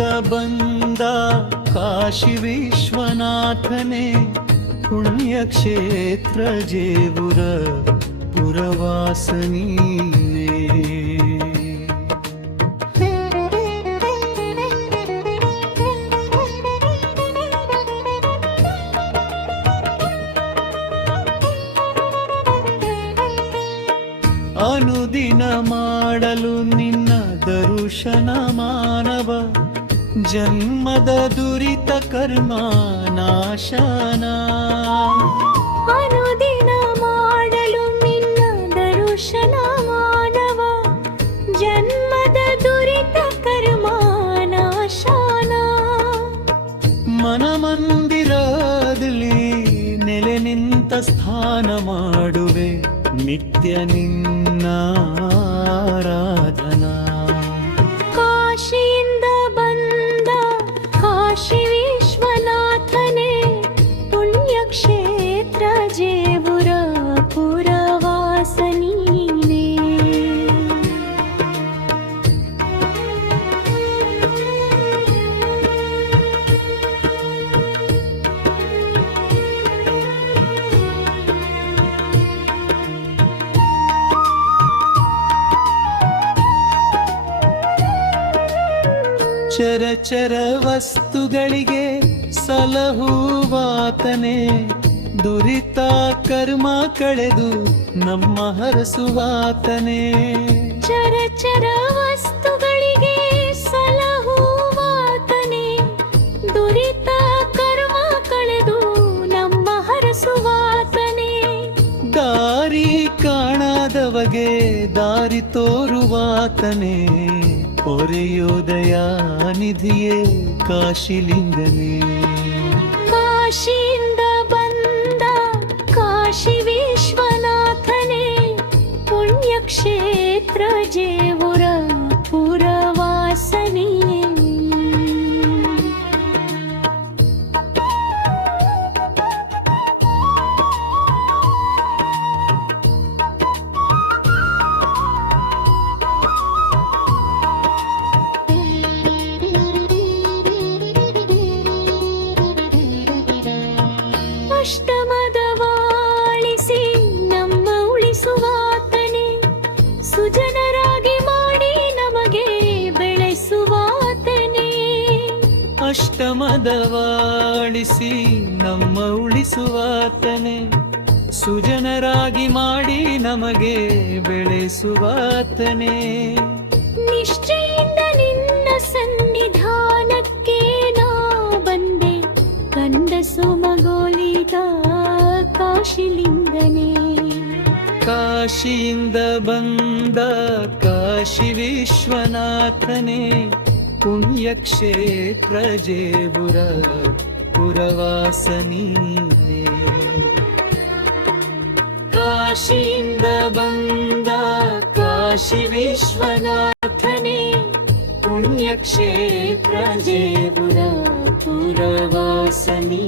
ಕಾಶಿಯಿಂದ ಬಂದ ಕಾಶಿ ವಿಶ್ವನಾಥನೇ ಪುಣ್ಯಕ್ಷೇತ್ರ ಜೇಬುರ ಪುರವಾಸನೀನೇ. ಅನುದಿನ ಮಾಡಲು ನಿನ್ನ ದರ್ಶನ ಮಾನವ, ಜನ್ಮದ ದುರಿತ ಕರ್ಮ ನಾಶನ. ಅನುದಿನ ಮಾಡಲು ನಿನ್ನ ದರ್ಶನ ಮಾನವ, ಜನ್ಮದ ದುರಿತ ಕರ್ಮ ನಾಶನ. ಮನಮಂದಿರದಲ್ಲಿ ನೆಲೆ ನಿಂತ ಸ್ಥಾನ ಮಾಡುವೆ, ನಿತ್ಯ ನಿನ್ನ ಆರಾಧನಾ. ಕಾಶಿಯಿಂದ ಬಂದ ಕಾಶಿ ವಿಶ್ವನಾಥನೇ ಪುಣ್ಯಕ್ಷೇತ್ರ ಜೇಬುರ ಪುರವಾಸನೀನೇ. ಚರಚರ ವಸ್ತುಗಳಿಗೆ ಸಲಹುವಾತನೇ, ದುರಿತ ಕರ್ಮ ಕಳೆದು ನಮ್ಮ ಹರಸುವಾತನೇ. ಚರಚರ ವಸ್ತುಗಳಿಗೆ ಸಲಹುವಾತನೇ, ದುರಿತ ಕರ್ಮ ಕಳೆದು ನಮ್ಮ ಹರಸುವಾತನೇ. ದಾರಿ ಕಾಣದವಗೆ ದಾರಿ ತೋರುವಾತನೇ, ಪೊರೆಯೋದಯ ನಿಧಿಯೇ ಕಾಶಿಲಿಂಗನೇ. ಕಾಶಿಯಿಂದ ಬಂದ ಕಾಶಿ ವಿಶ್ವನಾಥನೇ ಪುಣ್ಯಕ್ಷೇತ್ರ ಜೇಬುರ ಪುರವಾಸನೀನೇ. ಅಷ್ಟಮದವಾಳಿಸಿ ನಮ್ಮ ಉಳಿಸುವಾತನೇ, ಸುಜನರಾಗಿ ಮಾಡಿ ನಮಗೆ ಬೆಳೆಸುವಾತನೇ. ಅಷ್ಟಮದವಾಳಿಸಿ ನಮ್ಮ ಉಳಿಸುವಾತನೇ, ಸುಜನರಾಗಿ ಮಾಡಿ ನಮಗೆ ಬೆಳೆಸುವಾತನೇ. ನಿಷ್ಠೆಯಿಂದ ನಿನ್ನ ಸನ್ನಿಧಾನಕ್ಕೆ ನಾ ಬಂದೆ, ಕಂಡ ಸುಮಗೋಲಿದ ಕಾಶಿಲಿಂಗನೇ. ಕಾಶಿಯಿಂದ ಬಂದ ಕಾಶಿ ವಿಶ್ವನಾಥನೇ ಪುಣ್ಯಕ್ಷೇತ್ರ ಜೇಬುರ ಪುರವಾಸನೀನೇ. ಕಾಶಿಯಿಂದ ಬಂದ ಕಾಶಿ ವಿಶ್ವನಾಥನೇ ಪುಣ್ಯಕ್ಷೇತ್ರ ಜೇಬುರ ಪುರವಾಸನೀನೇ.